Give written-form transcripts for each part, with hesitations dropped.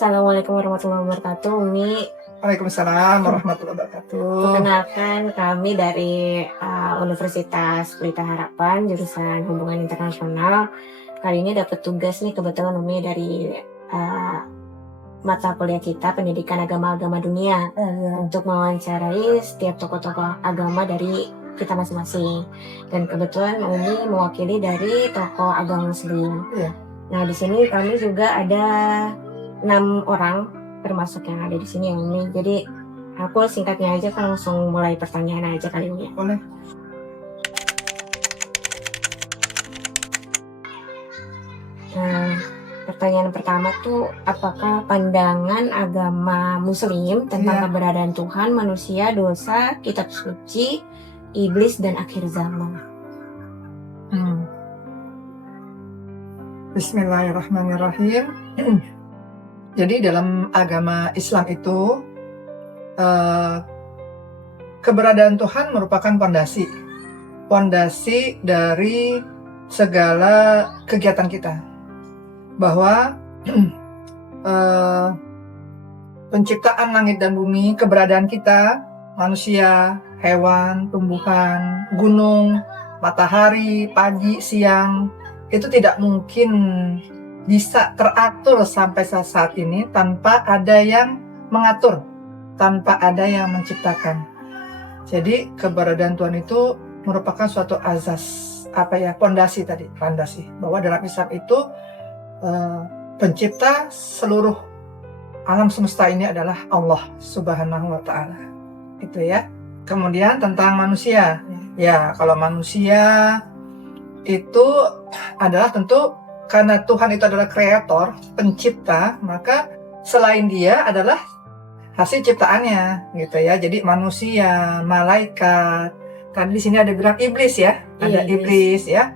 Assalamualaikum warahmatullahi wabarakatuh, Umi. Waalaikumsalam warahmatullahi wabarakatuh. Perkenalkan, kami dari Universitas Pelita Harapan, jurusan Hubungan Internasional. Kali ini dapat tugas nih kebetulan Umi dari mata kuliah kita Pendidikan Agama-Agama Dunia untuk mewawancarai setiap tokoh-tokoh agama dari kita masing-masing. Dan kebetulan Umi mewakili dari tokoh agama Muslim. Iya. Nah, di sini kami juga ada 6 orang termasuk yang ada di sini ya Umi. Jadi aku singkatnya aja kan langsung mulai pertanyaan aja kali ini. Boleh. Nah, pertanyaan pertama tuh, apakah pandangan agama Muslim tentang keberadaan Tuhan, manusia, dosa, kitab suci, iblis, dan akhir zaman? Bismillahirrahmanirrahim. Jadi dalam agama Islam itu keberadaan Tuhan merupakan pondasi dari segala kegiatan kita. Bahwa penciptaan langit dan bumi, keberadaan kita, manusia, hewan, tumbuhan, gunung, matahari, pagi, siang, itu tidak mungkin bisa teratur sampai saat ini tanpa ada yang mengatur, tanpa ada yang menciptakan. Jadi keberadaan Tuhan itu merupakan suatu azas, pondasi bahwa dalam Islam itu pencipta seluruh alam semesta ini adalah Allah Subhanahu wa Ta'ala. Itu ya. Kemudian tentang manusia. Ya, kalau manusia itu adalah tentu karena Tuhan itu adalah kreator, pencipta, maka selain dia adalah hasil ciptaannya, gitu ya. Jadi manusia, malaikat, kan di sini ada bilang iblis ya, ada iblis ya.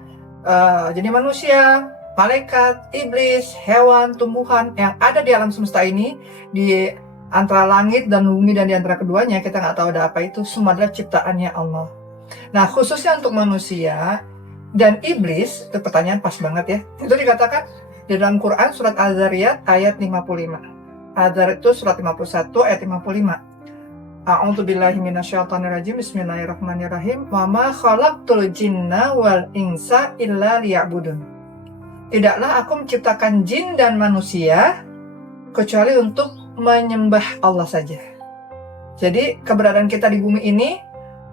Jadi manusia, malaikat, iblis, hewan, tumbuhan yang ada di alam semesta ini, di antara langit dan bumi dan di antara keduanya kita nggak tahu ada apa itu, semua adalah ciptaannya Allah. Nah, khususnya untuk manusia dan iblis, itu pertanyaan pas banget ya. Itu dikatakan di dalam Quran surat Az-Zariyat ayat 55. Az-Zariyat itu surat 51 ayat 55. A'udzubillahi minasyaitonirrajim. Bismillahirrahmanirrahim. Wa ma khalaqtul jinna wal insa illa liya'budun. Tidaklah aku menciptakan jin dan manusia kecuali untuk menyembah Allah saja. Jadi keberadaan kita di bumi ini,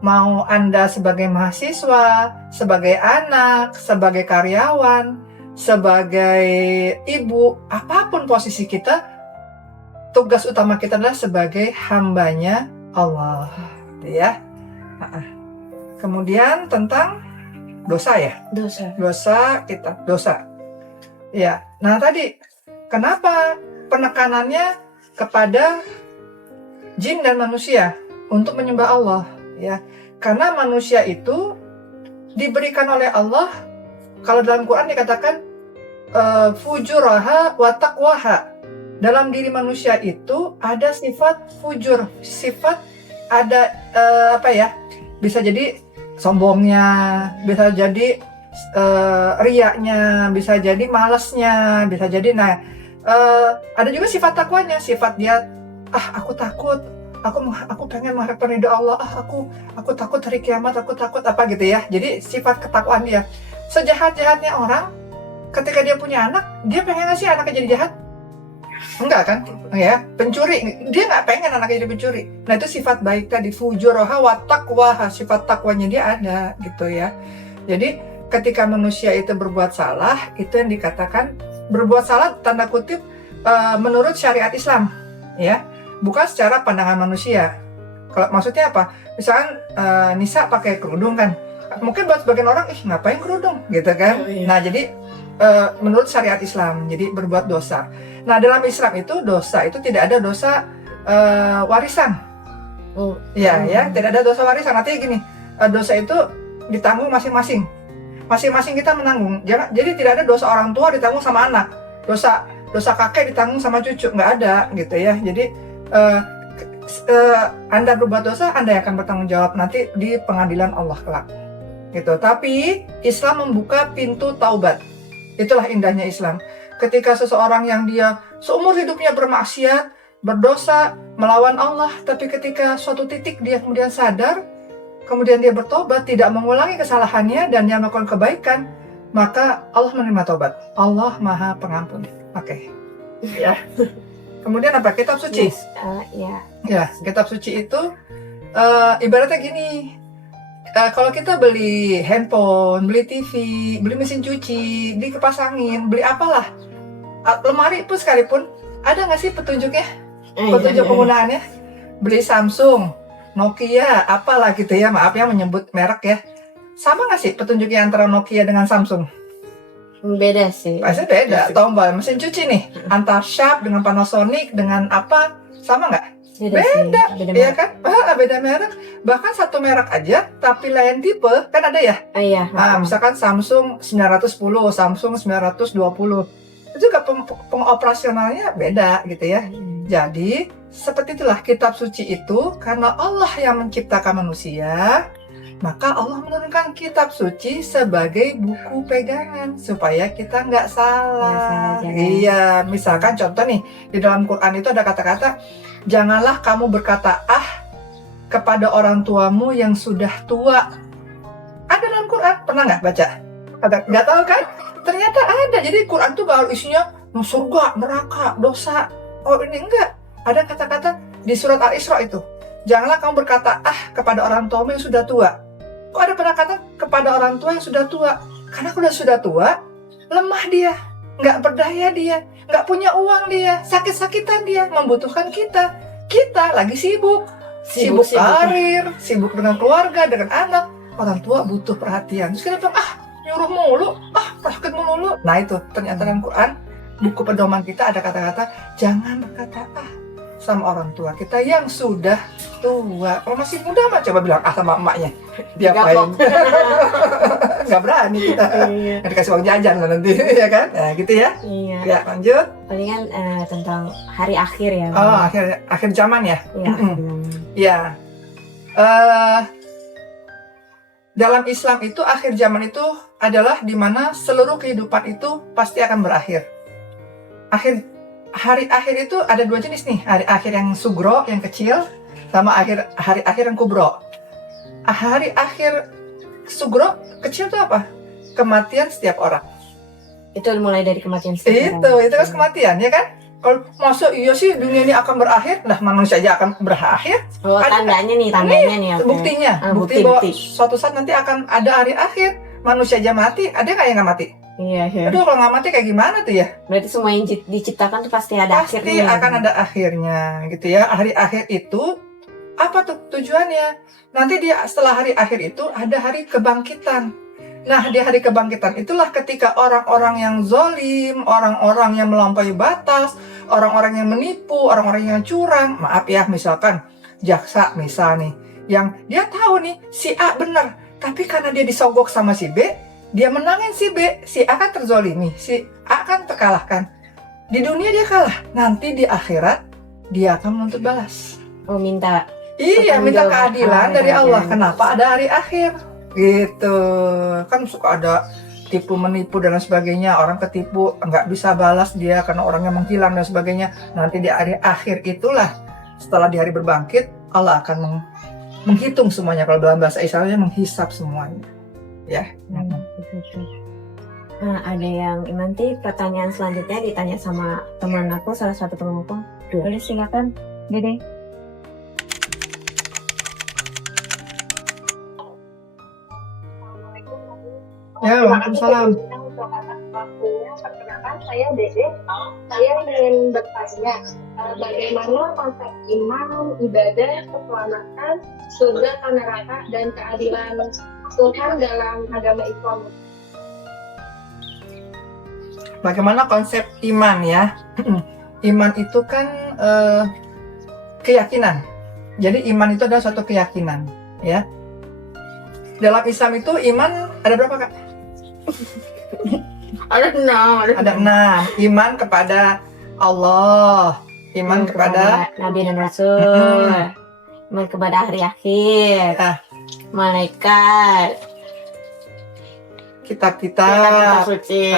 mau Anda sebagai mahasiswa, sebagai anak, sebagai karyawan, sebagai ibu, apapun posisi kita, tugas utama kita adalah sebagai hambanya Allah, ya. Kemudian tentang dosa ya. Dosa. Ya. Nah tadi kenapa penekanannya kepada jin dan manusia untuk menyembah Allah? Ya, karena manusia itu diberikan oleh Allah, kalau dalam Quran dikatakan fujuraha wa taqwaha. Dalam diri manusia itu ada sifat fujur, sifat ada bisa jadi sombongnya, bisa jadi riaknya, bisa jadi malasnya, bisa jadi ada juga sifat takwanya, sifat dia aku takut, aku pengen mengharapkan ridho Allah, aku takut hari kiamat, aku takut apa gitu ya. Jadi sifat ketakwaan dia. Sejahat-jahatnya orang, ketika dia punya anak, dia pengen ngasih anaknya jadi jahat? Enggak kan? Ya, pencuri, dia nggak pengen anaknya jadi pencuri. Nah itu sifat baik tadi, fujuraha wa taqwaha, sifat takwanya dia ada gitu ya. Jadi ketika manusia itu berbuat salah, itu yang dikatakan berbuat salah tanda kutip menurut syariat Islam, ya. Bukan secara pandangan manusia. Kalau maksudnya apa? Misalkan Nisa pakai kerudung kan, mungkin buat sebagian orang, ngapain kerudung, gitu kan? Nah jadi menurut syariat Islam, jadi berbuat dosa. Nah dalam Islam itu dosa itu tidak ada dosa warisan. Ya, tidak ada dosa warisan. Artinya gini, dosa itu ditanggung masing-masing. Masing-masing kita menanggung. Jadi tidak ada dosa orang tua ditanggung sama anak. Dosa kakek ditanggung sama cucu, nggak ada, gitu ya. Jadi Anda berbuat dosa, Anda akan bertanggung jawab nanti di pengadilan Allah kelak. Gitu. Tapi Islam membuka pintu taubat. Itulah indahnya Islam. Ketika seseorang yang dia seumur hidupnya bermaksiat, berdosa, melawan Allah, tapi ketika suatu titik dia kemudian sadar, kemudian dia bertobat, tidak mengulangi kesalahannya dan dia melakukan kebaikan, maka Allah menerima tobat. Allah Maha Pengampun. Oke. Ya. Kemudian apa? Kitab suci. Yes, ya. Ya, kitab suci itu ibaratnya gini. Kalau kita beli handphone, beli TV, beli mesin cuci, beli kipas angin, beli apalah, lemari pun sekalipun, ada nggak sih petunjuknya? Petunjuk penggunaannya? Beli Samsung, Nokia, apalah gitu ya, maaf ya menyebut merek ya. Sama nggak sih petunjuknya antara Nokia dengan Samsung? Beda sih. Pasti beda. Tombol mesin cuci nih, antara Sharp dengan Panasonic dengan apa, sama nggak? Beda, iya kan? Beda merek. Bahkan satu merek aja, tapi lain tipe, kan ada ya? Iya. Misalkan Samsung 910, Samsung 920. Itu juga pengoperasionalnya beda gitu ya. Jadi, seperti itulah kitab suci itu, karena Allah yang menciptakan manusia, maka Allah menurunkan kitab suci sebagai buku pegangan supaya kita nggak salah. Iya, misalkan contoh nih, di dalam Quran itu ada kata-kata, janganlah kamu berkata kepada orang tuamu yang sudah tua. Ada dalam Quran, pernah nggak baca? Nggak tahu kan? Ternyata ada. Jadi Quran tuh gak isinya surga, neraka, dosa. Oh ini enggak. Ada kata-kata di surat Al-Isra itu. Janganlah kamu berkata kepada orang tuamu yang sudah tua. Kok ada kata kepada orang tua yang sudah tua? Karena kalau sudah tua, lemah dia, nggak berdaya dia, nggak punya uang dia, sakit-sakitan dia, membutuhkan kita. Kita lagi sibuk karir, sibuk dengan keluarga, dengan anak. Orang tua butuh perhatian. Terus kita bilang, nyuruh mulu, praktek mulu. Nah itu, ternyata dalam Quran, buku pedoman kita ada kata-kata, jangan berkata sama orang tua kita yang sudah tua. Kalau masih muda mah coba bilang sama emaknya. Dia apain? Nggak berani kita. Dikasih uang jajan lah nanti, ya kan? Nah gitu ya. Iya. Ya lanjut. Palingan tentang hari akhir ya. Akhir zaman ya. Iya. Ya. Dalam Islam itu akhir zaman itu adalah di mana seluruh kehidupan itu pasti akan berakhir. Hari akhir itu ada dua jenis nih, hari akhir yang sugro, yang kecil, sama hari akhir yang kubro. Hari akhir sugro, kecil itu apa? Kematian setiap orang. Itu mulai dari kematian setiap orang. Itu kan kematian, ya kan? Kalau masa iya sih dunia ini akan berakhir, manusia aja akan berakhir. Oh, tandanya nih. Buktinya, bukti bahwa suatu saat nanti akan ada hari akhir, manusia aja mati, ada nggak yang nggak mati? Iya. Aduh, kalau nggak mati kayak gimana tuh ya? Berarti semua yang diciptakan tuh pasti ada akhirnya. Pasti akan ada akhirnya, gitu ya. Hari akhir itu apa tuh tujuannya? Nanti setelah hari akhir itu ada hari kebangkitan. Nah, di hari kebangkitan itulah ketika orang-orang yang zolim, orang-orang yang melampaui batas, orang-orang yang menipu, orang-orang yang curang, maaf ya, misalkan jaksa misal nih, yang dia tahu nih si A benar, tapi karena dia disogok sama si B, dia menangin si B, si A kan terzolimi, si A kan terkalahkan. Di dunia dia kalah, nanti di akhirat dia akan menuntut balas. Oh, minta keadilan dari Allah. Kenapa ada hari akhir? Gitu. Kan suka ada tipu menipu dan lain sebagainya. Orang ketipu nggak bisa balas dia karena orangnya menghilang dan sebagainya. Nanti di hari akhir itulah, setelah di hari berbangkit, Allah akan menghitung semuanya. Kalau dalam bahasa Israelnya menghisap semuanya. Ya. Nah, ada yang nanti pertanyaan selanjutnya ditanya sama teman aku, salah satu teman aku. Boleh silakan, Dede. Ya, waalaikumsalam. Perkenalkan, saya Dede. Saya ingin bertanya, bagaimana konsep iman, ibadah, keselamatan, surga, neraka, dan keadilan Tuhan dalam agama Islam? Bagaimana konsep iman ya? Iman itu kan keyakinan. Jadi iman itu adalah suatu keyakinan, ya. Dalam Islam itu iman ada berapa, Kak? Ada 6. Iman kepada Allah, iman kepada Nabi dan Rasul, iman kepada hari akhir, malaikat, kitab-kitab, suci.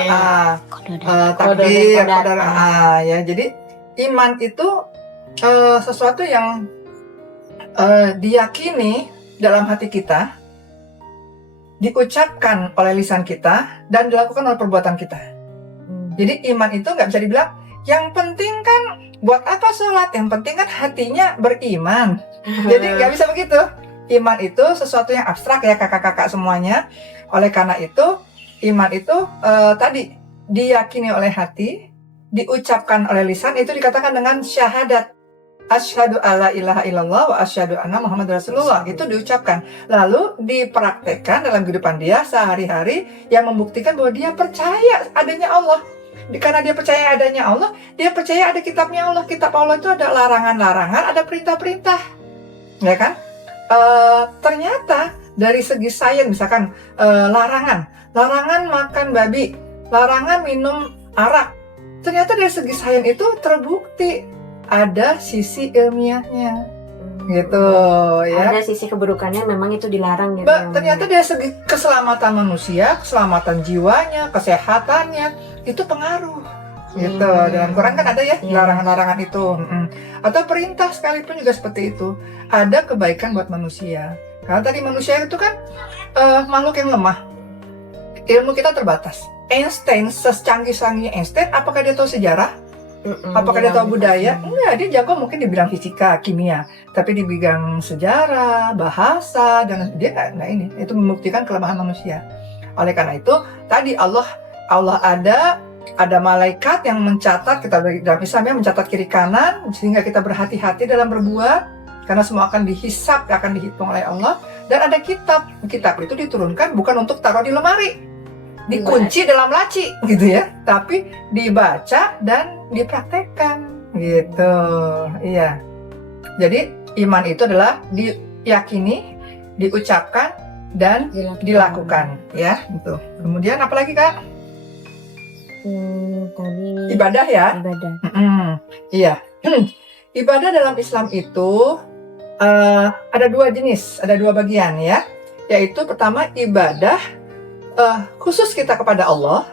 takdir, Qadar. qadar, ya. Jadi iman itu sesuatu yang diyakini dalam hati kita, diucapkan oleh lisan kita, dan dilakukan oleh perbuatan kita. Jadi iman itu nggak bisa dibilang, yang penting kan buat apa sholat, yang penting kan hatinya beriman. Jadi nggak bisa begitu. Iman itu sesuatu yang abstrak ya kakak-kakak semuanya. Oleh karena itu, iman itu tadi diyakini oleh hati, diucapkan oleh lisan, itu dikatakan dengan syahadat. Asyhadu alla ilaha illallah wa asyhadu anna Muhammad Rasulullah. Itu diucapkan. Lalu dipraktekkan dalam kehidupan dia sehari-hari yang membuktikan bahwa dia percaya adanya Allah. Karena dia percaya adanya Allah, dia percaya ada kitabnya Allah. Kitab Allah itu ada larangan-larangan, ada perintah-perintah. Ya kan? Ternyata dari segi sains misalkan larangan makan babi, larangan minum arak. Ternyata dari segi sains itu terbukti ada sisi ilmiahnya, gitu ya. Ada sisi keburukannya, memang itu dilarang gitu. Ternyata dari segi keselamatan manusia, keselamatan jiwanya, kesehatannya itu pengaruh. Gitu. Dalam Quran kan ada ya larangan-larangan itu. Atau perintah sekalipun juga seperti itu. Ada kebaikan buat manusia. Karena tadi manusia itu kan makhluk yang lemah. Ilmu kita terbatas. Einstein, secanggih-canggihnya Einstein, apakah dia tahu sejarah? Apakah dia tahu budaya? Enggak, dia jago mungkin di bidang fisika, kimia. Tapi di bidang sejarah, bahasa, dan dia nggak ini. Itu membuktikan kelemahan manusia. Oleh karena itu, tadi Allah ada malaikat yang mencatat, kita dalam Islam ya, mencatat kiri kanan, sehingga kita berhati-hati dalam berbuat, karena semua akan dihisab, akan dihitung oleh Allah. Dan ada kitab itu diturunkan bukan untuk taruh di lemari, dikunci dalam laci gitu ya, tapi dibaca dan dipraktekkan gitu. Iya. Jadi iman itu adalah diyakini, diucapkan, dan dilakukan ya. Gitu. Kemudian apalagi Kak? Tadi Ibadah ya. ibadah. Iya. Ibadah dalam Islam itu ada dua jenis, ada dua bagian ya. Yaitu pertama ibadah khusus kita kepada Allah,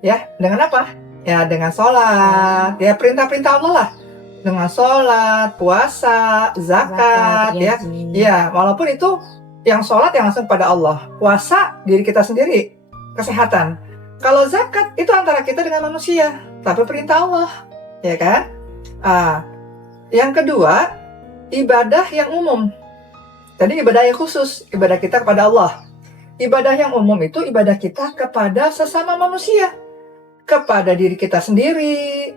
ya, dengan apa? Ya, dengan sholat, ya, perintah-perintah Allah lah. Dengan sholat, puasa, zakat, ya. Ya, walaupun itu yang sholat yang langsung kepada Allah. Puasa, diri kita sendiri, kesehatan. Kalau zakat, itu antara kita dengan manusia, tapi perintah Allah, ya kan? Yang kedua, ibadah yang umum. Tadi ibadah yang khusus, ibadah kita kepada Allah. Ibadah yang umum itu ibadah kita kepada sesama manusia, kepada diri kita sendiri.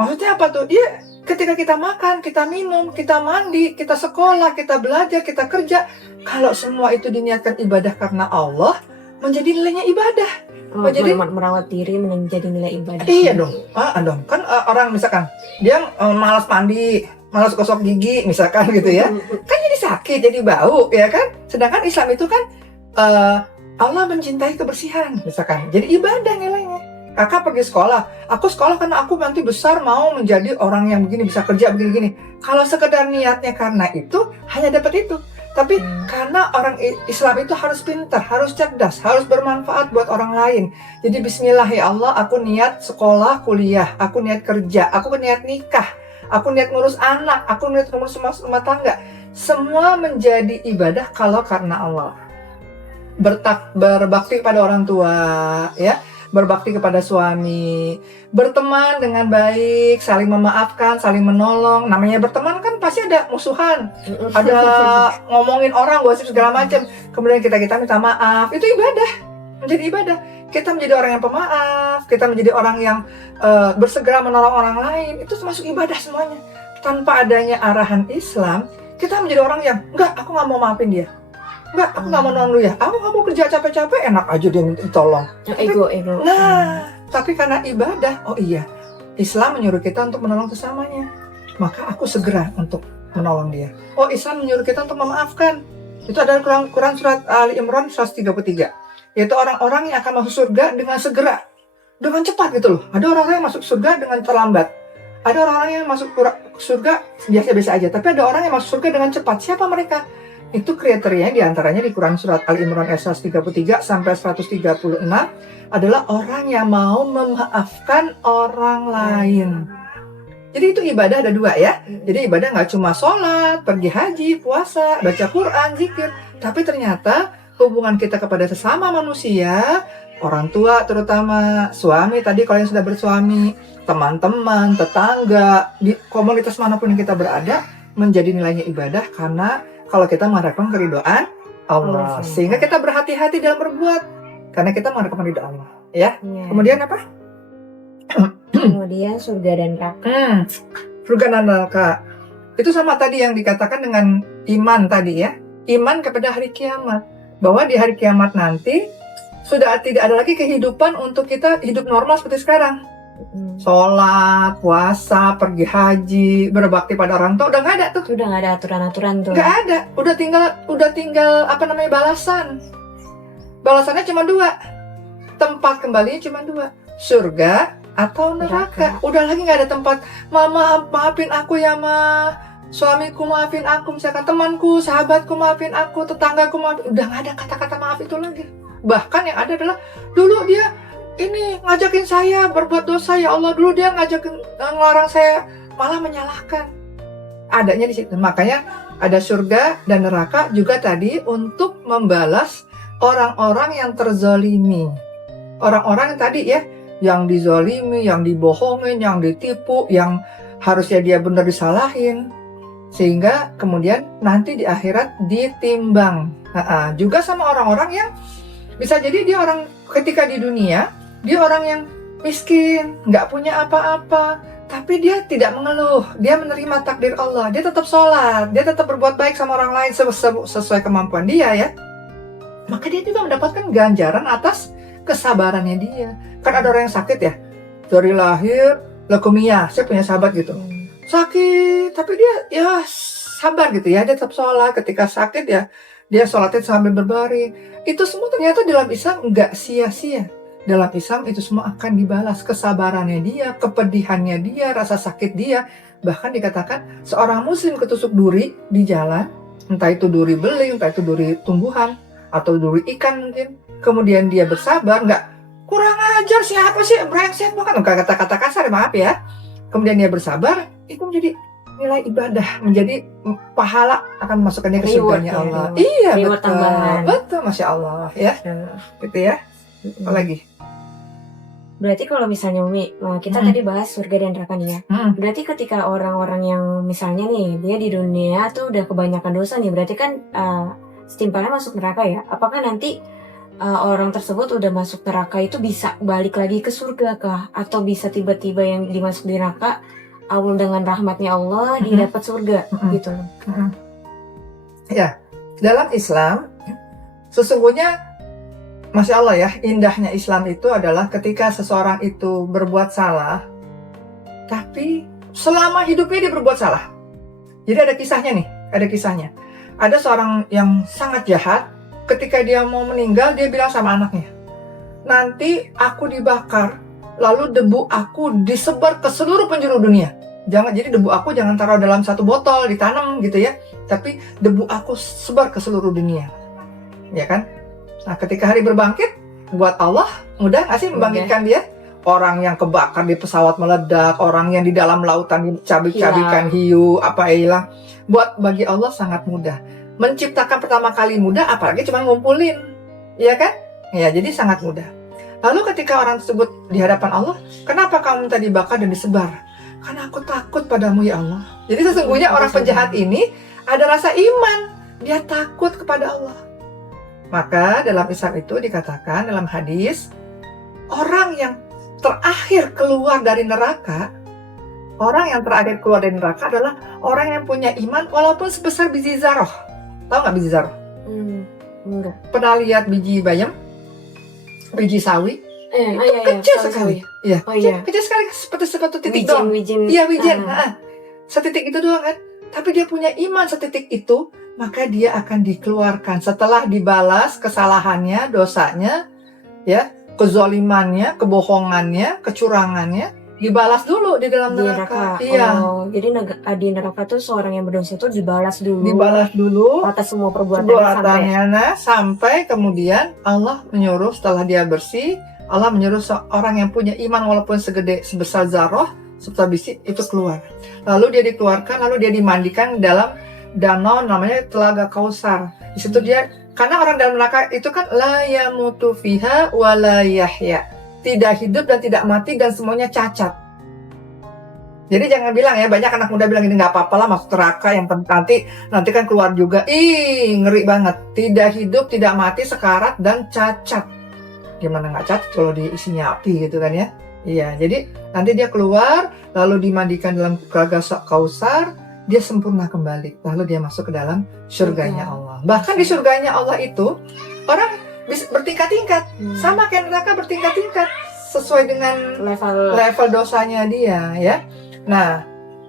Maksudnya apa tuh? Ya, ketika kita makan, kita minum, kita mandi, kita sekolah, kita belajar, kita kerja. Kalau semua itu diniatkan ibadah karena Allah, menjadi nilainya ibadah. Menjadi merawat diri menjadi nilai ibadah. Iya dong. Kan orang misalkan dia malas mandi, malas gosok gigi misalkan gitu ya. Kan jadi sakit, jadi bau ya kan. Sedangkan Islam itu kan Allah mencintai kebersihan misalkan. Jadi ibadah nilainya. Kakak pergi sekolah, aku sekolah karena aku nanti besar mau menjadi orang yang begini, bisa kerja begini-gini. Kalau sekedar niatnya karena itu, hanya dapat itu. Tapi karena orang Islam itu harus pintar, harus cerdas, harus bermanfaat buat orang lain. Jadi bismillah ya Allah, aku niat sekolah, kuliah, aku niat kerja, aku niat nikah, aku niat ngurus anak, aku niat ngurus rumah tangga. Semua menjadi ibadah kalau karena Allah. Berbakti kepada orang tua, ya, berbakti kepada suami, berteman dengan baik, saling memaafkan, saling menolong. Namanya berteman kan pasti ada musuhan, ada ngomongin orang, gosip segala macam. Kemudian kita minta maaf, itu ibadah, menjadi ibadah. Kita menjadi orang yang pemaaf, kita menjadi orang yang bersegera menolong orang lain, itu termasuk ibadah semuanya. Tanpa adanya arahan Islam, kita menjadi orang yang enggak, aku nggak mau maafin dia. Enggak, aku nggak mau nolong dia. Aku nggak mau kerja capek-capek, enak aja dia minta ditolong. Ego. Nah, tapi karena ibadah, oh iya, Islam menyuruh kita untuk menolong sesamanya. Maka aku segera untuk menolong dia. Oh, Islam menyuruh kita untuk memaafkan. Itu adalah Quran surat Ali Imran 133. Yaitu orang-orang yang akan masuk surga dengan segera, dengan cepat gitu loh. Ada orang-orang yang masuk surga dengan terlambat. Ada orang-orang yang masuk surga biasa-biasa aja. Tapi ada orang yang masuk surga dengan cepat. Siapa mereka? Itu kriterianya diantaranya di Quran surat Al-Imran ayat 133 sampai 136 adalah orang yang mau memaafkan orang lain. Jadi itu ibadah ada dua ya. Jadi ibadah nggak cuma sholat, pergi haji, puasa, baca Quran, zikir. Tapi ternyata hubungan kita kepada sesama manusia, orang tua terutama, suami tadi kalau yang sudah bersuami, teman-teman, tetangga, di komunitas manapun yang kita berada, menjadi nilainya ibadah karena kalau kita mengharapkan keridhaan Allah. Sehingga kita berhati-hati dalam berbuat karena kita mengharapkan keridhaan Allah. Ya. Kemudian apa? Kemudian surga dan neraka. Surga dan neraka. Itu sama tadi yang dikatakan dengan iman tadi ya. Iman kepada hari kiamat. Bahwa di hari kiamat nanti sudah tidak ada lagi kehidupan untuk kita hidup normal seperti sekarang. Sholat, puasa, pergi haji, berbakti pada orang tua udah nggak ada tuh. Udah nggak ada aturan-aturan tuh. Nggak ada. Udah tinggal apa namanya balasan. Balasannya cuma dua. Tempat kembalinya cuma dua. Surga atau neraka. Udah lagi nggak ada tempat. Mama maafin aku ya ma. Suamiku maafin aku, misalkan temanku, sahabatku maafin aku, tetanggaku maafin. Udah nggak ada kata-kata maaf itu lagi. Bahkan yang ada adalah dulu dia ini ngajakin saya berbuat dosa ya Allah. Dulu dia ngelarang saya, malah menyalahkan. Adanya di situ. Makanya ada surga dan neraka juga tadi untuk membalas orang-orang yang terzolimi. Orang-orang yang tadi ya, yang dizolimi, yang dibohongin, yang ditipu, yang harusnya dia benar disalahin. Sehingga kemudian nanti di akhirat ditimbang. Juga sama orang-orang yang bisa jadi dia orang ketika di dunia, dia orang yang miskin, nggak punya apa-apa. Tapi dia tidak mengeluh, dia menerima takdir Allah. Dia tetap sholat, dia tetap berbuat baik sama orang lain sesuai kemampuan dia ya. Maka dia juga mendapatkan ganjaran atas kesabarannya dia. Kan ada orang yang sakit ya, dari lahir leukemia. Saya punya sahabat gitu, sakit tapi dia ya sabar gitu ya, dia tetap sholat. Ketika sakit ya dia sholatin sambil berbaring. Itu semua ternyata dalam Islam nggak sia-sia. Dalam Islam itu semua akan dibalas. Kesabarannya dia, kepedihannya dia, rasa sakit dia. Bahkan dikatakan seorang muslim ketusuk duri di jalan, entah itu duri beling, entah itu duri tumbuhan atau duri ikan mungkin, kemudian dia bersabar, nggak kurang ajar siapa sih, brengsek, bukan kata-kata kasar, maaf ya. Kemudian dia bersabar, itu menjadi nilai ibadah, menjadi pahala, akan masukkannya ke surganya Allah. Iya, betul, betul, masya Allah ya, gitu ya. Apalagi? Berarti kalau misalnya Umi, kita tadi bahas surga dan neraka nih ya. Berarti ketika orang-orang yang misalnya nih dia di dunia tuh udah kebanyakan dosa nih, berarti kan setimpannya masuk neraka ya. Apakah nanti orang tersebut udah masuk neraka itu bisa balik lagi ke surga kah? Atau bisa tiba-tiba yang dimasuk di neraka awal dengan rahmatnya Allah dia dapat surga gitu? Ya, dalam Islam sesungguhnya Masya Allah ya, indahnya Islam itu adalah ketika seseorang itu berbuat salah, tapi selama hidupnya dia berbuat salah. Jadi ada kisahnya nih, ada kisahnya. Ada seorang yang sangat jahat, ketika dia mau meninggal, dia bilang sama anaknya, nanti aku dibakar, lalu debu aku disebar ke seluruh penjuru dunia. Jadi debu aku jangan taruh dalam satu botol, ditanam gitu ya, tapi debu aku sebar ke seluruh dunia. Ya kan? Nah, ketika hari berbangkit, buat Allah mudah nggak sih membangkitkan dia? Orang yang kebakar di pesawat meledak, orang yang di dalam lautan dicabik-cabikan hiu, apa hilang. Bagi Allah sangat mudah. Menciptakan pertama kali mudah, apalagi cuma ngumpulin, ya kan? Ya, jadi sangat mudah. Lalu ketika orang tersebut di hadapan Allah, kenapa kamu minta dibakar dan disebar? Karena aku takut padamu ya Allah. Jadi sesungguhnya orang penjahat ini ada rasa iman, dia takut kepada Allah. Maka dalam Islam itu dikatakan dalam hadis, orang yang terakhir keluar dari neraka, adalah orang yang punya iman walaupun sebesar biji zarah. Tahu nggak biji zarah? Enggak. Pernah lihat biji bayam? Biji sawi? Itu kecil sekali. Iya. Kecil sekali, seperti titik doang. Iya, wijen. Setitik itu doang kan. Tapi dia punya iman setitik itu, maka dia akan dikeluarkan setelah dibalas kesalahannya, dosanya, ya, kezolimannya, kebohongannya, kecurangannya, dibalas dulu di dalam Di neraka. neraka. Iya, Oh, jadi di neraka tuh seorang yang berdosa itu dibalas dulu dibalas dulu atas semua perbuatannya sampai perbuatannya. Nah, sampai kemudian Allah menyuruh setelah dia bersih, Allah menyuruh seorang yang punya iman walaupun sebesar zarah, sebesar biji itu keluar. Lalu dia dikeluarkan, lalu dia dimandikan dalam danau namanya Telaga Kausar. Di situ dia, karena orang dalam neraka itu kan la yamutu fiha wa la yahya. Tidak hidup dan tidak mati dan semuanya cacat. Jadi jangan bilang ya, banyak anak muda bilang ini nggak apa-apa lah masuk neraka, yang nanti kan keluar juga. Ih, ngeri banget. Tidak hidup, tidak mati, sekarat dan cacat. Gimana nggak cacat kalau diisinya api gitu kan ya? Iya, jadi nanti dia keluar, lalu dimandikan dalam Telaga Kausar, dia sempurna kembali. Lalu dia masuk ke dalam surganya Allah. Bahkan di surganya Allah itu orang bisa bertingkat-tingkat, sama kayak neraka bertingkat-tingkat sesuai dengan level dosanya dia ya. Nah,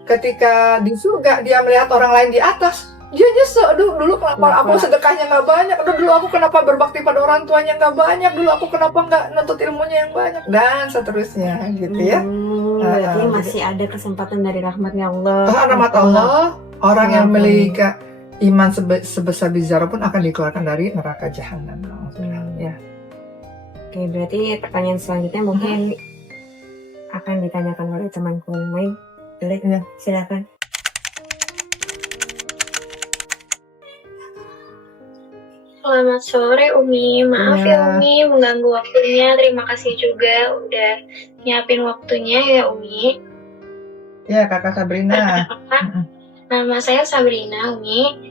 ketika di surga dia melihat orang lain di atas, dia nyesek, dulu kenapa aku sedekahnya nggak banyak, dulu aku kenapa berbakti pada orang tuanya nggak banyak, dulu aku kenapa nggak nuntut ilmunya yang banyak, dan seterusnya gitu ya. Berarti masih ada kesempatan dari rahmatnya Allah. Rahmat Allah, orang yang memiliki iman sebesar bizarah pun akan dikeluarkan dari neraka jahanam. Ya. Oke, berarti pertanyaan selanjutnya mungkin akan ditanyakan oleh temanku Umi. Boleh? Ya. Silakan. Selamat sore Umi, maaf ya Umi mengganggu waktunya. Terima kasih juga udah nyiapin waktunya ya Umi. Ya, Kakak Sabrina. Nama saya Sabrina Umi.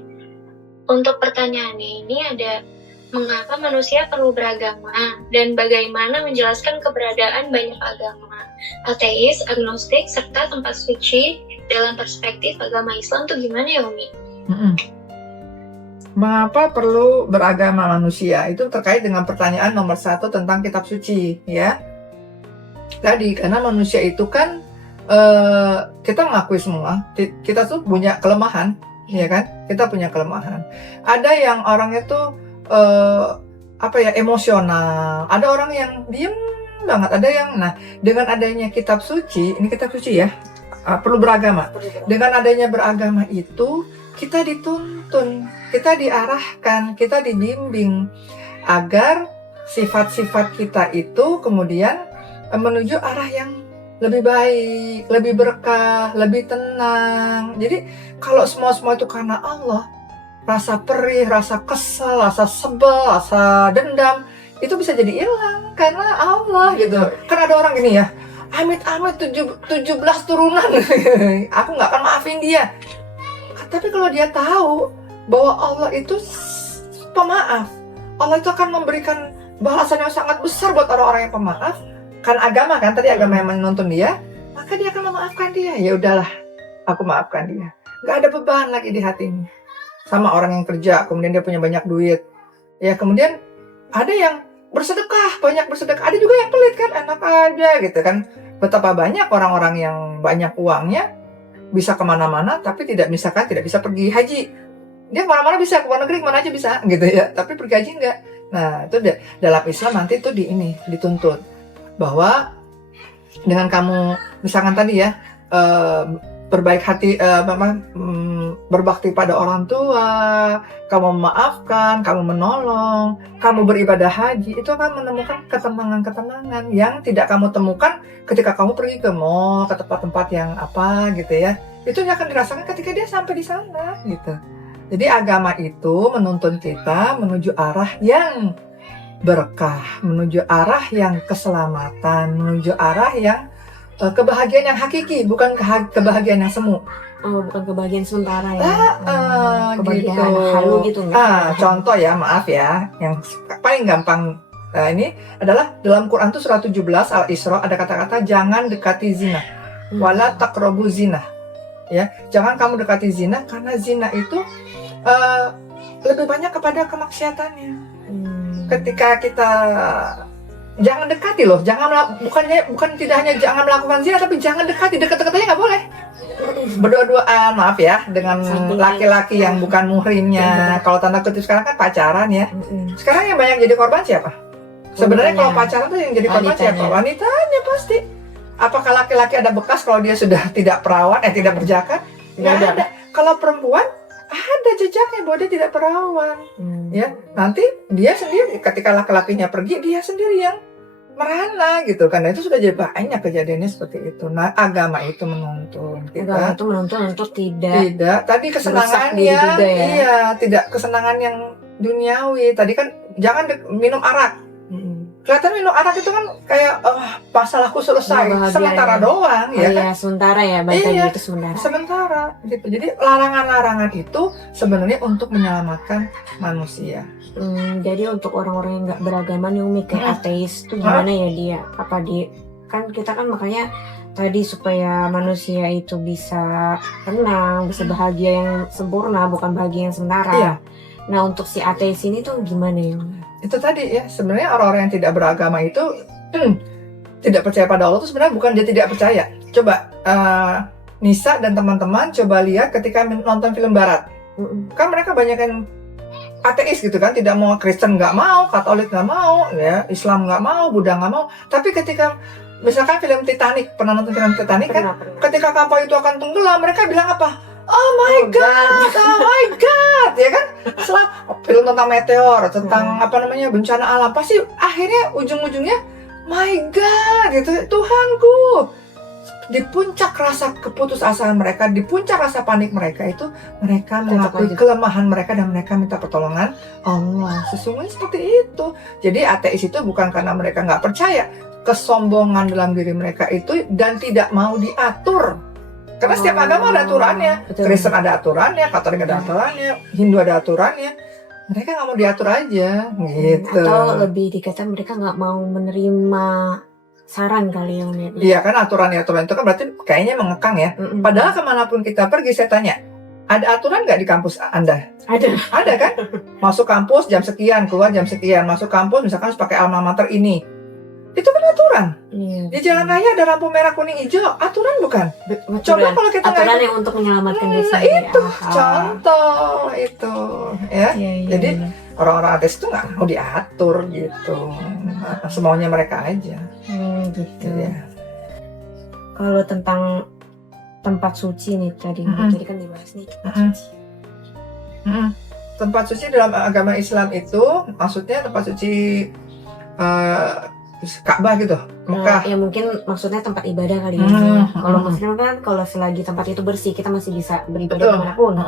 Untuk pertanyaannya ini ada, mengapa manusia perlu beragama dan bagaimana menjelaskan keberadaan banyak agama, ateis, agnostik, serta tempat suci dalam perspektif agama Islam tuh gimana ya Umi? Mengapa perlu beragama manusia? Itu terkait dengan pertanyaan nomor 1 tentang kitab suci ya. Tadi karena manusia itu kan kita mengakui semua kita tuh punya kelemahan, ya kan? Kita punya kelemahan. Ada yang orangnya tuh emosional, ada orang yang diem banget, ada yang dengan adanya kitab suci, ini kitab suci ya, perlu beragama. Dengan adanya beragama itu kita dituntun, kita diarahkan, kita dibimbing agar sifat-sifat kita itu kemudian menuju arah yang lebih baik, lebih berkah, lebih tenang. Jadi kalau semua itu karena Allah, rasa perih, rasa kesal, rasa sebel, rasa dendam, itu bisa jadi hilang karena Allah gitu. Kan ada orang gini ya, amit-amit 17 turunan, aku nggak akan maafin dia. Tapi kalau dia tahu bahwa Allah itu pemaaf, Allah itu akan memberikan balasan yang sangat besar buat orang-orang yang pemaaf. Kan agama kan, tadi agama yang menuntun dia, maka dia akan memaafkan dia. Ya udahlah, aku maafkan dia. Gak ada beban lagi di hatinya. Sama orang yang kerja, kemudian dia punya banyak duit. Ya kemudian ada yang bersedekah, banyak bersedekah. Ada juga yang pelit kan, enak aja gitu kan. Betapa banyak orang-orang yang banyak uangnya bisa kemana-mana, tapi tidak bisa pergi haji. Dia kemana-mana bisa, ke luar negeri kemana aja bisa gitu ya. Tapi pergi haji enggak. Nah itu dalam Islam nanti itu dituntut bahwa dengan kamu misalkan tadi ya berbaik hati, berbakti pada orang tua, kamu memaafkan, kamu menolong, kamu beribadah haji, itu akan menemukan ketenangan-ketenangan yang tidak kamu temukan ketika kamu pergi ke mall, ke tempat-tempat yang apa gitu ya. Itu akan dirasakan ketika dia sampai di sana gitu. Jadi agama itu menuntun kita menuju arah yang berkah, menuju arah yang keselamatan, menuju arah yang kebahagiaan yang hakiki, bukan kebahagiaan yang semu. Oh, bukan kebahagiaan sementara ya. Kebahagiaan Gitu. halu gitu. Contoh ya, maaf ya, yang paling gampang ini adalah dalam Quran tuh surah 17 Al-Isra ada kata-kata jangan dekati zina, wala taqrabu zina. Ya, jangan kamu dekati zina karena zina itu lebih banyak kepada kemaksiatannya. Ketika kita jangan dekati loh, bukan tidak hanya jangan melakukan zina, tapi jangan dekati, dekat-dekat aja nggak boleh. Berdua-duaan, maaf ya, dengan laki-laki yang bukan muhrimnya. Kalau tanda kutip sekarang kan pacaran ya. Sekarang yang banyak jadi korban siapa? Sebenarnya kalau pacaran tuh yang jadi korban siapa? Wanitanya pasti. Apakah laki-laki ada bekas kalau dia sudah tidak perawan, tidak berjaka? Nggak ada. Kalau perempuan ada jejaknya bahwa dia tidak perawan. Ya, nanti dia sendiri ketika laki-lakinya pergi, dia sendiri yang merana gitu. Karena itu sudah jadi banyak kejadiannya seperti itu. Nah, agama itu menuntun Agama kita itu menuntun untuk tidak tadi merusak kesenangan diri yang juga ya. iya, tidak kesenangan yang duniawi. Tadi kan jangan minum arak. Kelihatan minum arak itu kan kayak masalahku selesai Bahagia sementara ya. doang ya kan. Iya, sementara ya, bahagia Iya. itu sementara. Sementara gitu. Jadi larangan-larangan itu sebenarnya untuk menyelamatkan manusia. Jadi untuk orang-orang yang nggak beragama nih Umi, kayak ateis tuh gimana ya dia? Apa kan kita kan makanya tadi supaya manusia itu bisa tenang, bisa bahagia yang sempurna, bukan bahagia yang sementara. Iya. Nah untuk si ateis ini tuh gimana ya? Itu tadi ya, sebenarnya orang-orang yang tidak beragama itu tidak percaya pada Allah itu sebenarnya bukan dia tidak percaya. Coba Nisa dan teman-teman coba lihat ketika nonton film barat. Kan mereka banyak yang ateis gitu kan, tidak mau, Kristen nggak mau, Katolik nggak mau, ya Islam nggak mau, Buddha nggak mau. Tapi ketika misalkan film Titanic, pernah nonton film Titanic kan? Pernah. Ketika kapal itu akan tenggelam, mereka bilang apa? Oh my God, ya kan? Setelah film tentang meteor, tentang bencana alam, pasti akhirnya ujung-ujungnya, my God, gitu, Tuhanku. Di puncak rasa keputusasaan mereka, di puncak rasa panik mereka itu, mereka mengakui kelemahan mereka dan mereka minta pertolongan Allah. Sesungguhnya seperti itu. Jadi ateis itu bukan karena mereka nggak percaya, kesombongan dalam diri mereka itu dan tidak mau diatur. Karena setiap agama ada aturannya. Betul. Kristen ada aturannya, Katolik ada aturannya, Hindu ada aturannya. Mereka nggak mau diatur aja, gitu. Atau lebih dikatakan mereka nggak mau menerima saran kali ya Umi. Iya kan, aturan itu kan berarti kayaknya mengekang ya. Padahal kemanapun kita pergi, saya tanya, ada aturan nggak di kampus Anda? Ada kan? Masuk kampus jam sekian, keluar jam sekian. Masuk kampus misalkan harus pakai alma mater ini. Itu kan aturan. Iya. Di jalan raya ada lampu merah, kuning, hijau. Aturan bukan? Coba kalau kita aturan nggak yang untuk menyelamatkan diri Nah sendiri. itu contoh itu ya. Jadi orang-orang ateis itu nggak mau diatur gitu. Semaunya mereka aja. Gitu. Ya. Kalau tentang tempat suci nih tadi kan dibahas nih tempat suci. Tempat suci dalam agama Islam itu maksudnya tempat suci Ka'bah gitu, Mekah. Ya mungkin maksudnya tempat ibadah kali ya. Kalau Muslim kan kalau selagi tempat itu bersih kita masih bisa beribadah dimanapun.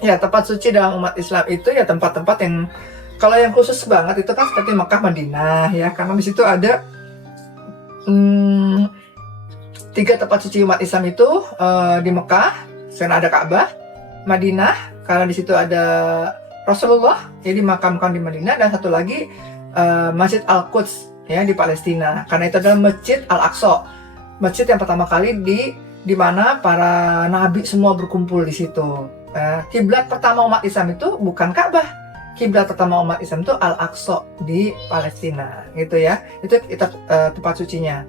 Ya, tempat suci dalam umat Islam itu ya tempat-tempat yang kalau yang khusus banget itu kan seperti Mekah, Madinah ya, karena di situ ada 3 tempat suci umat Islam itu di Mekah, karena ada Ka'bah, Madinah karena di situ ada Rasulullah, jadi dimakamkan di Madinah, dan satu lagi Masjid Al-Quds ya di Palestina, karena itu adalah Masjid Al-Aqsa, masjid yang pertama kali di mana para nabi semua berkumpul di situ. Kiblat pertama umat Islam itu bukan Ka'bah, kiblat pertama umat Islam itu Al-Aqsa di Palestina, gitu ya. Itu tempat sucinya.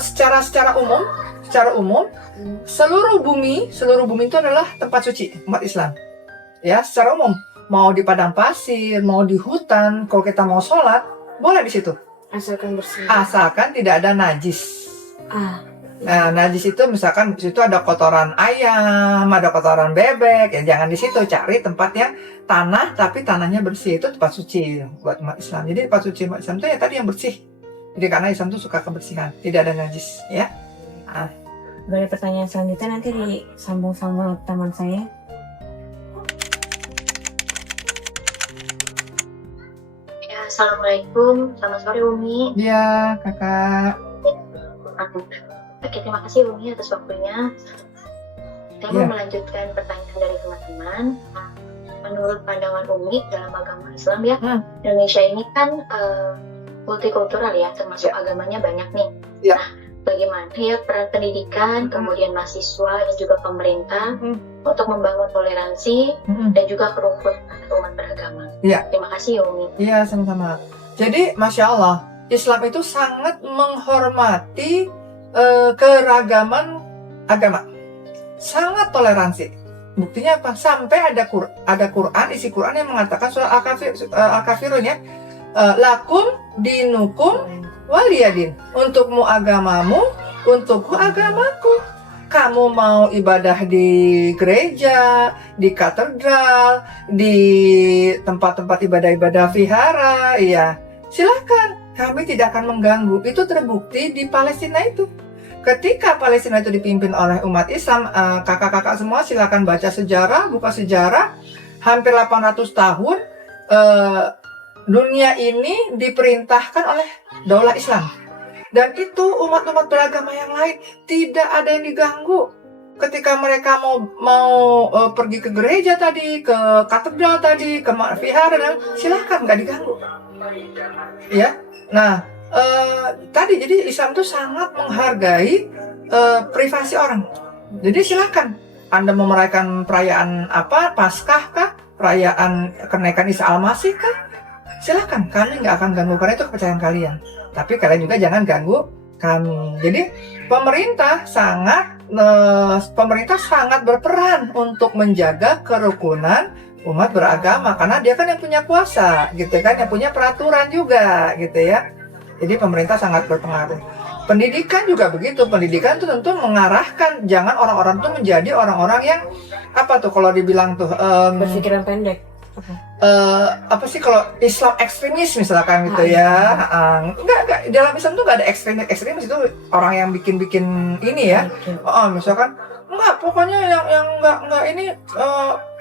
Secara umum seluruh bumi itu adalah tempat suci umat Islam. Ya, secara umum, mau di padang pasir, mau di hutan, kalau kita mau sholat, boleh di situ. Asalkan bersih. Asalkan tidak ada najis. Nah, najis itu misalkan di situ ada kotoran ayam, ada kotoran bebek, ya jangan di situ. Cari tempatnya tanah, tapi tanahnya bersih. Itu tempat suci buat umat Islam. Jadi tempat suci umat Islam itu ya tadi yang bersih. Jadi karena Islam itu suka kebersihan, tidak ada najis, ya. Boleh pertanyaan selanjutnya nanti disambung sama teman saya. Assalamualaikum, selamat sore Umi. Iya, kakak. Oke, terima kasih Umi atas waktunya. Saya mau melanjutkan pertanyaan dari teman-teman. Menurut pandangan Umi dalam agama Islam ya, Indonesia ini kan multikultural ya, termasuk agamanya banyak nih. Nah, bagaimana ya peran pendidikan, kemudian mahasiswa dan juga pemerintah untuk membangun toleransi dan juga kerukunan umat beragama. Terima kasih Umi. Iya, sama-sama. Jadi, Masya Allah, Islam itu sangat menghormati keragaman agama. Sangat toleransi. Buktinya apa? Sampai ada Quran, isi Quran yang mengatakan surah Al-Kafirun ya, lakum dinukum waliyadin. Untukmu agamamu, untukku agamaku. Kamu mau ibadah di gereja, di katedral, di tempat-tempat ibadah-ibadah vihara, ya silakan. Kami tidak akan mengganggu. Itu terbukti di Palestina itu. Ketika Palestina itu dipimpin oleh umat Islam, kakak-kakak semua silakan baca sejarah, buka sejarah. Hampir 800 tahun dunia ini diperintahkan oleh daulah Islam. Dan itu umat-umat beragama yang lain tidak ada yang diganggu. Ketika mereka mau pergi ke gereja tadi, ke katedral tadi, ke vihara, dan silakan, nggak diganggu. Ya, nah tadi jadi Islam itu sangat menghargai privasi orang. Jadi silakan Anda mau merayakan perayaan apa, Paskah kah, perayaan kenaikan Isa Al-Masih kah? Silakan, kami nggak akan ganggu karena itu kepercayaan kalian. Tapi kalian juga jangan ganggu kami. Jadi pemerintah sangat berperan untuk menjaga kerukunan umat beragama karena dia kan yang punya kuasa, gitu kan, yang punya peraturan juga, gitu ya. Jadi pemerintah sangat berpengaruh. Pendidikan juga begitu. Pendidikan itu tentu mengarahkan jangan orang-orang tuh menjadi orang-orang yang apa tuh kalau dibilang tuh Berpikiran pendek. apa sih kalau Islam ekstremis misalkan gitu ya. Enggak, dalam Islam tuh nggak ada ekstremis itu orang yang bikin ini ya. Misalkan enggak, pokoknya yang enggak ini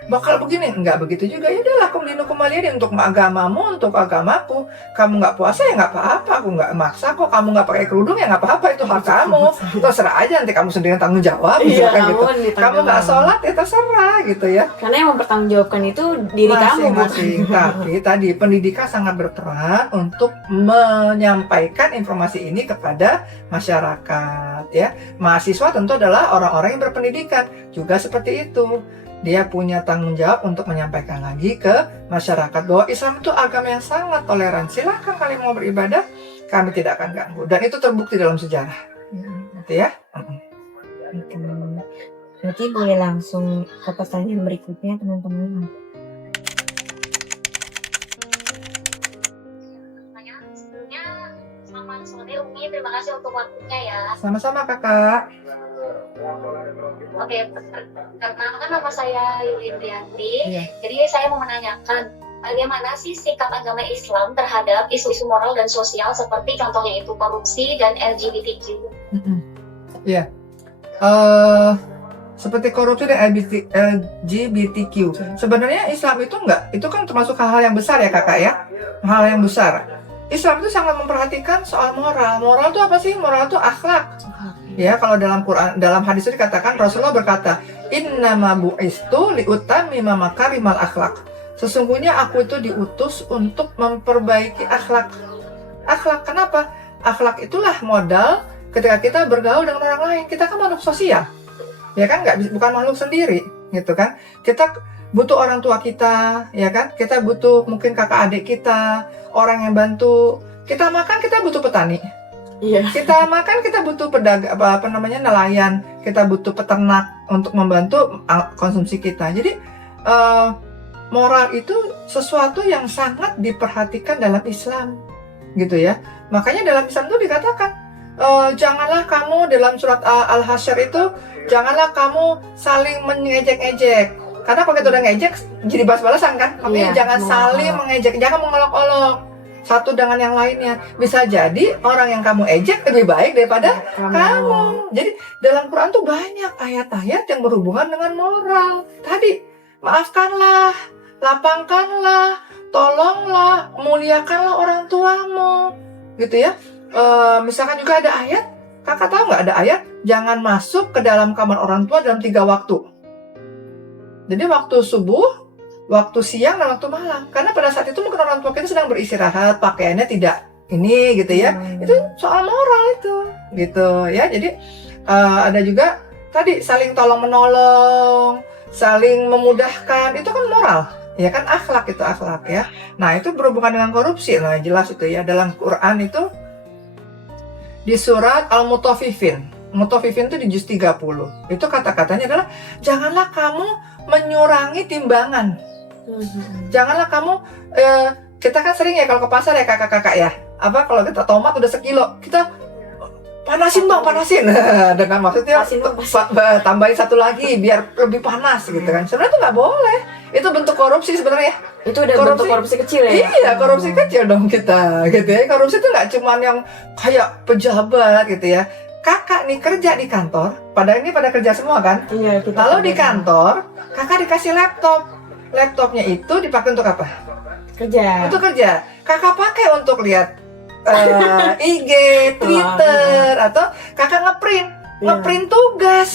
bakal begini, enggak begitu juga. Ya udahlah, kum dinukum waliyadin, untuk agamamu, untuk agamaku. Kamu nggak puasa ya nggak apa-apa, aku nggak maksa kok. Kamu nggak pakai kerudung ya nggak apa-apa, itu hak kamu. Terserah aja, nanti kamu sendiri yang tanggung jawab, misalkan gitu. Kamu nggak sholat ya terserah gitu ya. Karena yang mempertanggungjawabkan itu diri kamu, masing-masing. Tapi tadi pendidikan sangat berperan untuk menyampaikan informasi ini kepada masyarakat ya. Mahasiswa tentu adalah orang-orang yang berpendidikan juga seperti itu. Dia punya tanggung jawab untuk menyampaikan lagi ke masyarakat bahwa Islam itu agama yang sangat toleran. Silakan kalian mau beribadah, kami tidak akan ganggu. Dan itu terbukti dalam sejarah. Gitu ya. Berarti boleh langsung ke pertanyaan berikutnya, teman-teman. Sebelumnya, selamat sore Umi, terima kasih untuk waktunya ya. Sama-sama kakak. Oke, perkenalkan nama saya Yulianti. Iya. Jadi saya mau menanyakan bagaimana sih sikap agama Islam terhadap isu-isu moral dan sosial seperti contohnya itu korupsi dan LGBTQ. Iya. Seperti korupsi dan LGBTQ. Sebenarnya Islam itu enggak, itu kan termasuk hal-hal yang besar ya kakak ya. Hal yang besar. Islam itu sangat memperhatikan soal moral. Moral itu apa sih? Moral itu akhlak. Ya, kalau dalam Quran, dalam hadis itu dikatakan Rasulullah berkata, "Innama bu'istu liutammima makarimal akhlak." Sesungguhnya aku itu diutus untuk memperbaiki akhlak. Akhlak kenapa? Akhlak itulah modal ketika kita bergaul dengan orang lain. Kita kan makhluk sosial. Ya kan, bukan makhluk sendiri, gitu kan? Kita butuh orang tua kita, ya kan? Kita butuh mungkin kakak adik kita, orang yang bantu. Kita makan, kita butuh petani. Iya. Kita makan, kita butuh pedagang, nelayan. Kita butuh peternak untuk membantu konsumsi kita. Jadi moral itu sesuatu yang sangat diperhatikan dalam Islam, gitu ya. Makanya dalam Islam itu dikatakan, janganlah kamu dalam surat Al-Hasyr itu, janganlah kamu saling mengejek-ejek. Karena kalau kita udah ngejek, jadi balas-balasan kan. Makanya jangan saling mengejek, jangan mengolok-olok satu dengan yang lainnya. Bisa jadi orang yang kamu ejek lebih baik daripada kamu. Jadi dalam Quran tuh banyak ayat-ayat yang berhubungan dengan moral. Tadi, maafkanlah, lapangkanlah, tolonglah, muliakanlah orang tuamu, gitu ya. Misalkan juga ada ayat, kakak tahu nggak ada ayat, jangan masuk ke dalam kamar orang tua dalam 3 waktu. Jadi waktu subuh, waktu siang, dan waktu malam. Karena pada saat itu mungkin orang tua kita sedang beristirahat, pakaiannya tidak ini gitu ya. Itu soal moral itu, gitu ya. Jadi ada juga tadi saling tolong menolong, saling memudahkan, itu kan moral. Ya kan, akhlak itu akhlak ya. Nah itu berhubungan dengan korupsi. Nah jelas itu ya, dalam Quran itu di surat Al-Mutaffifin. Mutaffifin itu di juz 30. Itu kata-katanya adalah, janganlah kamu menyurangi timbangan. Janganlah kamu Kita kan sering ya kalau ke pasar ya kakak-kakak ya, apa kalau kita tomat udah sekilo, kita panasin bang, panasin. Dengan maksudnya Panasin, Bang, tambahin satu lagi biar lebih panas gitu kan. Sebenarnya itu nggak boleh. Itu bentuk korupsi sebenarnya. Itu udah bentuk korupsi kecil ya? Iya, korupsi kecil dong kita, gitu ya. Korupsi itu nggak cuman yang kayak pejabat gitu ya. Kakak nih kerja di kantor, padahal ini pada kerja semua kan. Iya, kita Lalu di kerja. kantor, kakak dikasih laptop. Laptopnya itu dipakai untuk apa? Kerja. Untuk kerja. Kakak pakai untuk lihat IG, Twitter, atau kakak ngeprint, Iya. ngeprint tugas.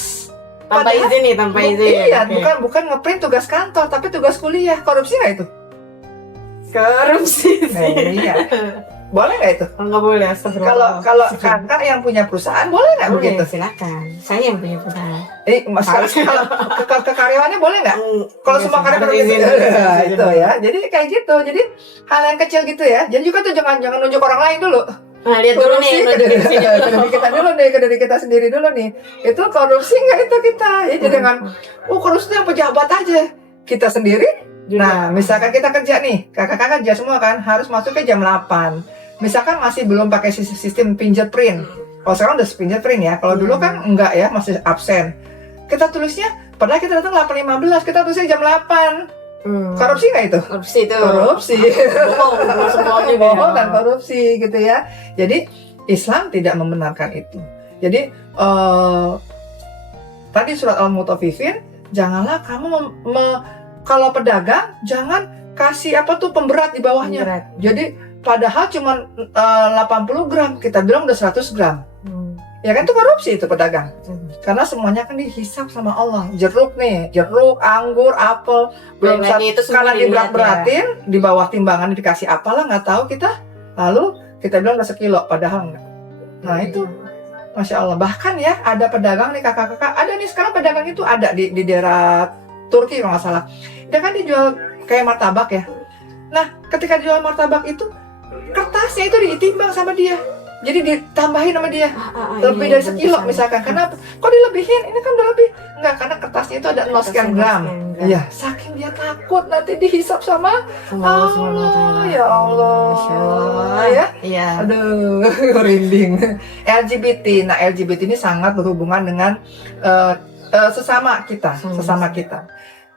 Tanpa Padahal- izin nih, tanpa izin. Iya, Oke. bukan ngeprint tugas kantor, tapi tugas kuliah. Korupsi nggak itu? Korupsi Nah, sih. iya. Boleh nggak itu? Nggak boleh, Kalau astagfirullah. kalau kakak yang punya perusahaan boleh nggak Boleh, begitu? silakan. Saya yang punya perusahaan. Mas kalau ke karyawannya boleh nggak? Kalau Iya semua sih, karyawan harus gitu, izin, ya, izin. itu ya. Jadi kayak gitu. Jadi hal yang kecil gitu ya. Jadi juga tuh jangan nunjuk orang lain dulu. Nah, lihat dulu nih, Korupsi ke nunjukin diri sini dulu. ke diri kita dulu nih, ke diri kita sendiri dulu nih. Itu korupsi nggak itu kita? Ya jadi jangan, korupsi yang pejabat aja. Kita sendiri. Nah, misalkan kita kerja nih, kakak-kakak kerja semua kan, harus masuknya jam 8. Misalkan masih belum pakai sistem fingerprint. Kalau sekarang udah fingerprint ya. Kalau dulu kan enggak ya, masih absen. Kita tulisnya, padahal kita datang 8.15, kita tulisnya jam 8. Korupsi nggak itu? Korupsi itu. Korupsi. Bohong, termasuk bohong juga. Bohong dan korupsi gitu ya. Jadi Islam tidak membenarkan itu. Jadi tadi surat Al-Mutaffifin, janganlah kamu kalau pedagang jangan kasih apa tuh pemberat di bawahnya. Berat. Jadi padahal cuma 80 gram, kita bilang udah 100 gram. Ya kan itu korupsi itu pedagang. Karena semuanya kan dihisap sama Allah. Jeruk nih, jeruk, anggur, apel, belum Belum lagi itu semua karena dilihat diberat-beratin, di bawah timbangan dikasih apalah nggak tahu kita. Lalu kita bilang udah sekilo, padahal nggak. Nah itu, Masya Allah. Bahkan ya ada pedagang nih kakak-kakak, ada nih sekarang pedagang itu ada di daerah Turki kalau nggak salah. Dia kan dijual kayak martabak ya. Nah ketika dijual martabak itu, kertasnya itu ditimbang sama dia. Jadi ditambahin sama dia. Lebih dari sekilo misalkan. Kenapa? Kok dilebihin? Ini kan udah lebih. Enggak, karena kertasnya itu ada 0 sekian gram. Iya, saking dia takut nanti dihisap sama Allah. Ya Allah. Ya. Iya. Aduh, merinding. LGBT. Nah, LGBT ini sangat berhubungan dengan sesama kita,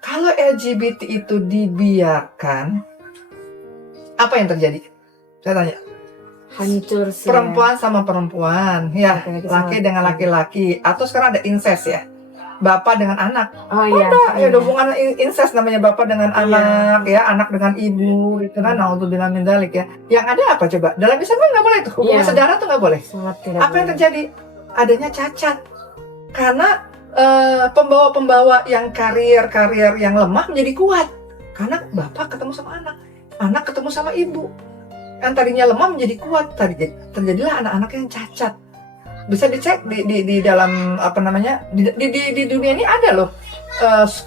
Kalau LGBT itu dibiarkan, apa yang terjadi? Saya tanya. Hancur sih. Perempuan sama perempuan, ya, Laki-laki sama laki dengan laki-laki, atau sekarang ada incest ya, bapak dengan anak. Oh iya. Ya, ada hubungan incest namanya, bapak dengan anak, ya, anak dengan ibu, itu kan, naudzubillah min dzalik ya. Yang ada apa coba? Dalam Islam kan nggak boleh tuh, hubungan Iya. saudara tuh nggak boleh. Sangat tidak Apa yang boleh. terjadi? Adanya cacat, karena pembawa-pembawa yang karir yang lemah menjadi kuat, karena bapak ketemu sama anak ketemu sama ibu. Yang tadinya lemah menjadi kuat, terjadilah anak-anak yang cacat. Bisa dicek di dalam apa namanya, di dunia ini ada loh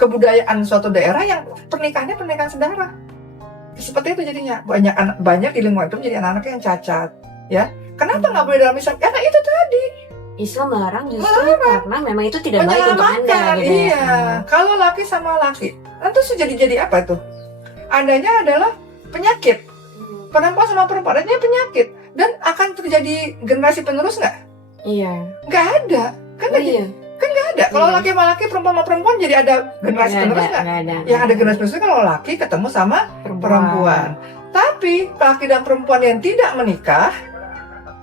kebudayaan suatu daerah yang pernikahan saudara. Seperti itu jadinya banyak di lingkungan itu menjadi anak-anak yang cacat, ya. Kenapa nggak boleh dalam Islam? Karena itu tadi Islam melarang justru karena memang itu tidak baik untuk Anda menyelamatkan. gitu ya. Iya, kalau laki sama laki, nanti jadi apa itu? Adanya adalah penyakit. Perempuan sama perempuan adanya penyakit, dan akan terjadi generasi penerus nggak? Iya. Nggak ada, kan nggak Iya. ada. Kalau Iya. laki sama laki, perempuan sama perempuan, jadi ada generasi penerus nggak? Nggak ada. Yang ada generasi penerus kalau laki ketemu sama perempuan. Tapi laki dan perempuan yang tidak menikah,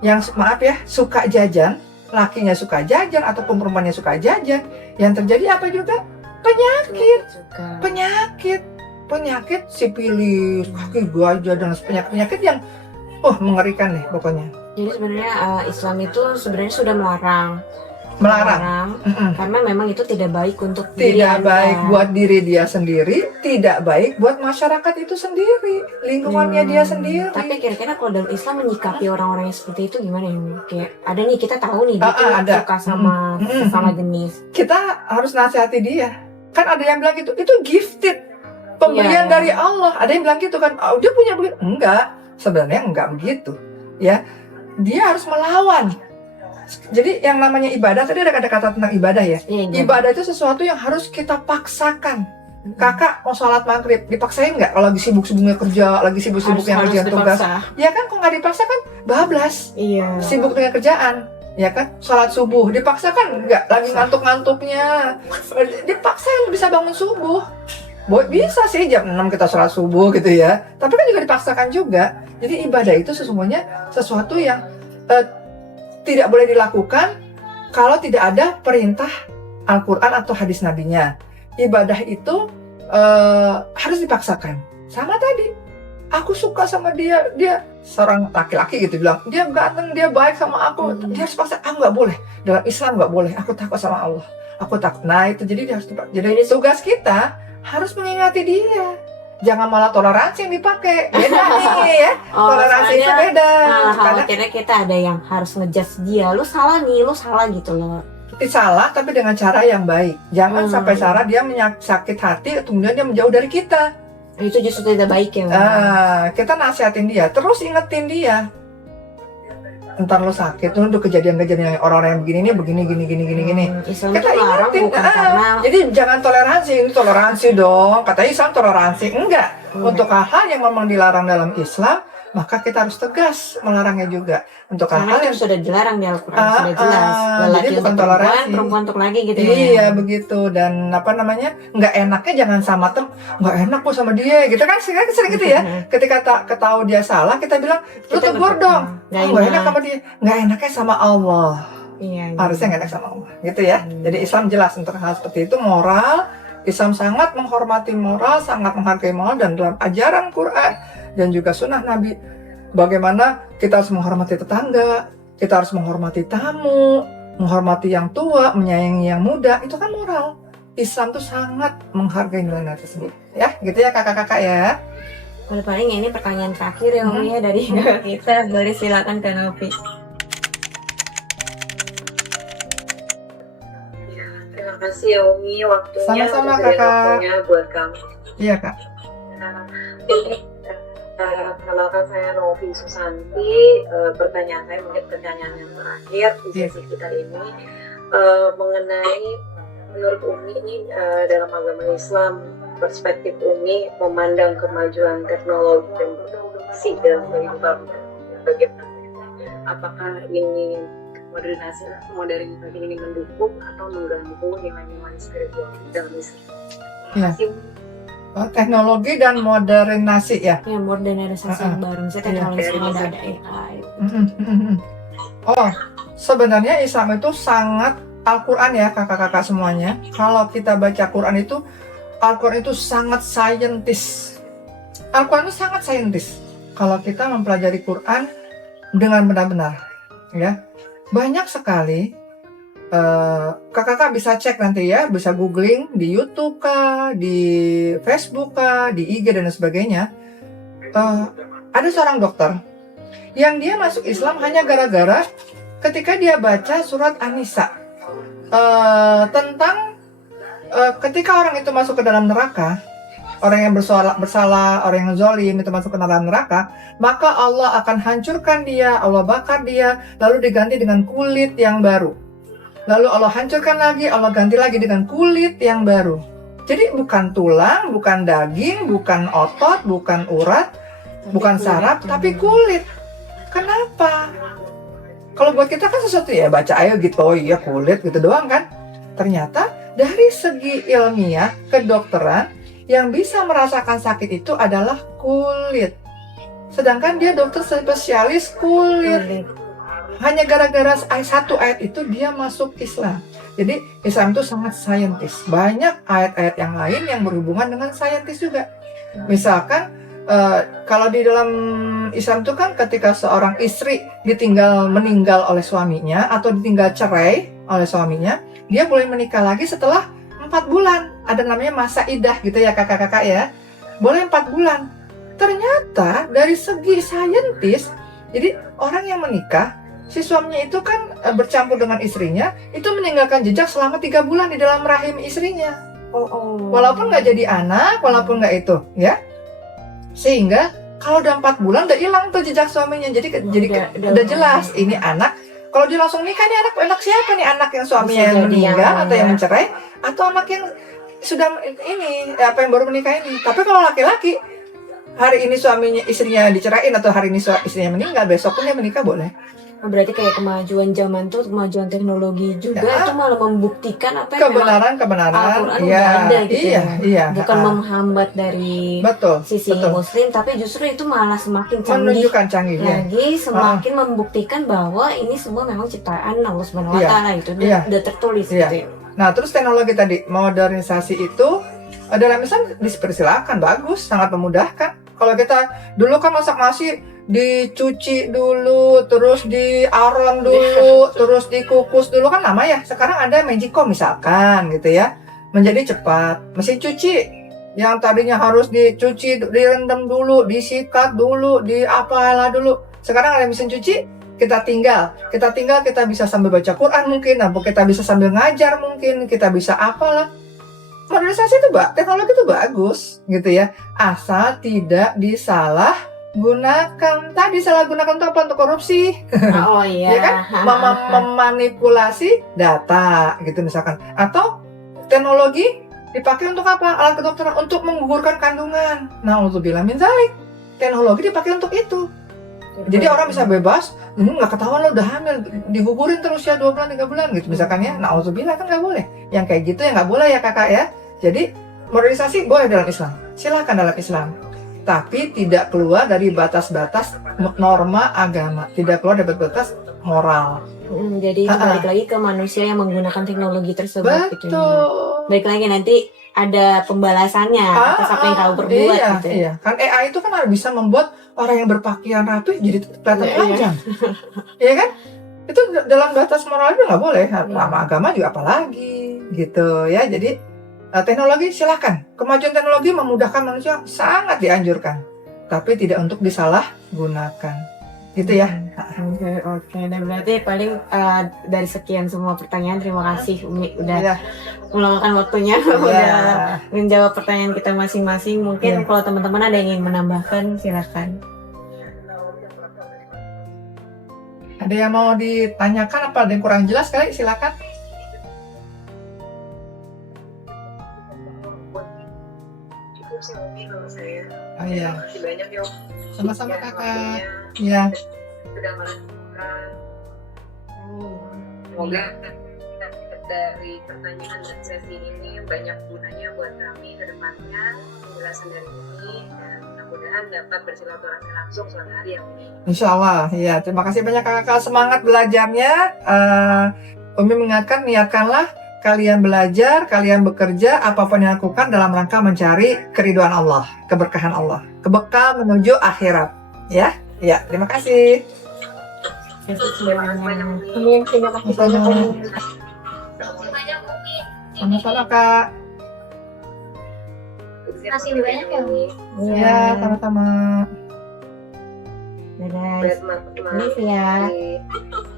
yang maaf ya suka jajan, lakinya suka jajan ataupun perempuannya suka jajan, yang terjadi apa juga? Penyakit sipilis, kaki gajah, dan penyakit yang mengerikan nih pokoknya. Jadi sebenarnya Islam itu sebenarnya sudah melarang. Mm-mm. Karena memang itu tidak baik untuk diri Tidak Anda. baik buat diri dia sendiri, tidak baik buat masyarakat itu sendiri, lingkungannya dia sendiri. Tapi kira-kira kalau dalam Islam menyikapi orang-orang yang seperti itu gimana ya? Kayak ada nih, kita tahu nih dia tuh ada. suka sama sesama jenis. Kita harus nasihati dia. Kan ada yang bilang gitu, itu gifted, pemberian Iya. dari Allah. Ada yang bilang gitu kan, dia punya begitu. Enggak, sebenarnya enggak begitu. Ya, dia harus melawan. Jadi yang namanya ibadah, tadi ada kata-kata tentang ibadah ya. Iya, iya. Ibadah itu sesuatu yang harus kita paksakan. Kakak mau sholat maghrib, dipaksain nggak? Kalau lagi sibuk-sibuknya kerja, lagi sibuk-sibuknya Harus kerjaan tugas, dipaksa. ya kan? Kok nggak dipaksa kan bablas, Iya. sibuk dengan kerjaan, ya kan? Sholat subuh, dipaksa kan nggak? Lagi ngantuk-ngantuknya, dipaksain bisa bangun subuh. Bisa sih jam 6 kita sholat subuh gitu ya, tapi kan juga dipaksakan juga. Jadi ibadah itu sesungguhnya sesuatu yang tidak boleh dilakukan kalau tidak ada perintah Al-Quran atau hadis Nabinya. Ibadah itu harus dipaksakan. Sama tadi, aku suka sama dia seorang laki-laki gitu bilang, dia ganteng, dia baik sama aku, dia harus paksa. Nggak boleh, dalam Islam nggak boleh, aku takut sama Allah, aku takut. Nah itu jadi dia harus dipaksa. Jadi tugas kita harus mengingati dia. Jangan malah toleransi yang dipakai, beda nih ya. Toleransi itu beda. Karena Khawatirnya kita ada yang harus ngejudge dia, lu salah nih, lu salah gitu loh. salah tapi dengan cara yang baik. Jangan sampai cara dia sakit hati kemudian dia menjauh dari kita. Itu justru tidak baik ya. Kita nasihatin dia, terus ingetin dia. Ntar lo sakit, lo untuk kejadian-kejadian orang-orang yang begini gini. Islam Kita itu larang ingetin, bukan karena jadi jangan toleransi, ini toleransi dong. Katanya Islam toleransi, enggak. Untuk hal-hal yang memang dilarang dalam Islam, maka kita harus tegas melarangnya juga. Untuk karena hal-hal itu yang sudah dilarang di Al-Quran, sudah jelas. jadi Lelaki bukan untuk toleransi. perempuan untuk lagi gitu Iya ya. begitu. Dan nggak enaknya jangan sama nggak enak kok sama dia gitu kan, sering gitu ya. Ketika ketahui dia salah, kita bilang lu Kita tegur betul. dong. Nggak Nggak enak enak. sama dia, nggak enaknya sama Allah. Iya. Harusnya nggak enak sama Allah gitu ya. Jadi Islam jelas untuk hal seperti itu. Moral, Islam sangat menghormati moral, sangat menghargai moral, dan dalam ajaran Quran dan juga sunnah Nabi, bagaimana kita harus menghormati tetangga, kita harus menghormati tamu, menghormati yang tua, menyayangi yang muda, itu kan moral. Islam tuh sangat menghargai nilai-nilai tersebut. Ya, gitu ya kakak-kakak ya. Paling ini pertanyaan terakhir ya Umi ya dari kita. Boleh silakan ke Novi. Terima kasih ya Umi, waktunya Sama-sama, udah sediain Kakak. waktunya buat kami. Iya kak. Kenalkan saya Novi Susanti. Pertanyaan saya mungkin pertanyaan yang terakhir di sesi kita ini mengenai menurut Umi ini dalam agama Islam, perspektif Umi memandang kemajuan teknologi dan produksi dalam kehidupan bagaimana? Apakah ini modernisasi ini mendukung atau mengganggu nilai-nilai spiritual dalam Islam? Ya. Teknologi dan modernisasi ya. Ya, modernisasi yang baru. Misalnya teknologi sekarang udah ada AI. Oh, sebenarnya Islam itu sangat Al-Quran ya kakak-kakak semuanya. Kalau kita baca Quran itu, Al-Quran itu sangat saintis. Al-Quran itu sangat saintis. Kalau kita mempelajari Quran dengan benar-benar, ya banyak sekali. Kakak-kakak bisa cek nanti ya, bisa googling di YouTube kah, di Facebook kah, di IG dan sebagainya. Ada seorang dokter yang dia masuk Islam hanya gara-gara ketika dia baca surat An-Nisa tentang ketika orang itu masuk ke dalam neraka, orang yang bersalah, orang yang zalim itu masuk ke dalam neraka, maka Allah akan hancurkan dia, Allah bakar dia, lalu diganti dengan kulit yang baru. Lalu Allah hancurkan lagi, Allah ganti lagi dengan kulit yang baru. Jadi bukan tulang, bukan daging, bukan otot, bukan urat, bukan saraf, tapi kulit. Kenapa? Kalau buat kita kan sesuatu ya baca aja gitu, oh iya kulit gitu doang kan. Ternyata dari segi ilmiah, kedokteran, yang bisa merasakan sakit itu adalah kulit. Sedangkan dia dokter spesialis kulit. Hanya gara-gara satu ayat itu dia masuk Islam. Jadi Islam itu sangat saintis. Banyak ayat-ayat yang lain yang berhubungan dengan saintis juga. Misalkan kalau di dalam Islam itu kan ketika seorang istri meninggal oleh suaminya atau ditinggal cerai oleh suaminya, dia boleh menikah lagi setelah 4 bulan. Ada namanya masa iddah gitu ya kakak-kakak ya. Boleh 4 bulan. Ternyata dari segi saintis, jadi orang yang menikah, si suaminya itu kan bercampur dengan istrinya, itu meninggalkan jejak selama 3 bulan di dalam rahim istrinya. Walaupun nggak jadi anak, walaupun nggak itu, ya. Sehingga kalau udah 4 bulan udah hilang tuh jejak suaminya. Jadi udah jelas ini anak. Kalau dia langsung nikah, ini anak siapa nih? Anak yang suaminya yang meninggal atau yang mencerai, atau anak yang sudah ini apa yang baru menikah ini. Tapi kalau laki-laki hari ini istrinya dicerain atau hari ini istrinya meninggal, besok pun dia menikah boleh. Berarti kayak kemajuan zaman tuh, kemajuan teknologi juga itu malah membuktikan apa yang kebenaran Al-Quran iya, udah ada gitu iya, bukan menghambat dari sisi betul. muslim, tapi justru itu malah semakin canggih Menunjukkan canggih ya. lagi, semakin membuktikan bahwa ini semua memang ciptaan Allah Subhanahu wa Iya, taala, itu iya. udah tertulis Iya. gitu ya. Nah, terus teknologi tadi, modernisasi itu dalam Islam dipersilakan, bagus, sangat memudahkan. Kalau kita dulu kan masak nasi dicuci dulu, terus diaron dulu, terus dikukus dulu kan lama ya. Sekarang ada Magicom misalkan gitu ya, menjadi cepat. Mesin cuci yang tadinya harus dicuci, direndam dulu, disikat dulu, diapalah dulu. Sekarang ada mesin cuci, kita tinggal kita bisa sambil baca Quran mungkin, atau kita bisa sambil ngajar mungkin, kita bisa apalah. Modernisasi itu teknologi itu bagus gitu ya, asal tidak disalah gunakan. Tadi salah gunakan itu apa? Untuk korupsi. Oh iya. Ya kan? Memanipulasi data gitu misalkan. Atau teknologi dipakai untuk apa? Alat kedokteran untuk menggugurkan kandungan. Na'udzubillah min dzalik. Teknologi dipakai untuk itu. Jadi orang bisa bebas, nggak ketahuan lo udah hamil, digugurin terus ya 2 bulan 3 bulan gitu misalkan ya. Na'udzubillah, kan nggak boleh. Yang kayak gitu ya nggak boleh ya kakak ya. Jadi modernisasi boleh dalam Islam, silakan dalam Islam, tapi tidak keluar dari batas-batas norma agama, tidak keluar dari batas moral. Jadi balik lagi ke manusia yang menggunakan teknologi tersebut gitu. Betul. Balik lagi nanti ada pembalasannya atas apa yang kamu perbuat iya, gitu. Iya. Kan AI itu kan bisa membuat orang yang berpakaian rapi jadi kelihatan telanjang. Iya kan? Itu dalam batas moral itu nggak boleh. Sama agama juga apalagi gitu ya. Jadi teknologi silakan. Kemajuan teknologi memudahkan manusia, sangat dianjurkan. Tapi tidak untuk disalahgunakan. Gitu ya. Oke. Dan berarti paling dari sekian semua pertanyaan, terima kasih Umi udah meluangkan waktunya udah menjawab pertanyaan kita masing-masing. Mungkin kalau teman-teman ada yang ingin menambahkan, silakan. Ada yang mau ditanyakan apa ada yang kurang jelas kali, silakan. Cukup sih Umi kalau saya. Oh iya. Masih banyak ya. Sama-sama kakak. Iya. Sudah melakukan. Semoga dari pertanyaan dan sesi ini banyak gunanya buat kami ke depannya, penjelasan dari Umi, dan mudah-mudahan dapat bersilaturahmi langsung suatu hari ya Umi. Insya Allah, ya. Terima kasih banyak kakak, semangat belajarnya. Umi mengingatkan, niatkanlah kalian belajar, kalian bekerja, apapun yang lakukan dalam rangka mencari keridhaan Allah, keberkahan Allah, kebekal menuju akhirat. Ya, ya. Terima kasih. Amin, terima kasih banyak Umi. Sama-sama kak. Terima kasih banyak ya Umi. Ya, sama-sama. Dadah. Berat, maaf. Ini ya. Oke.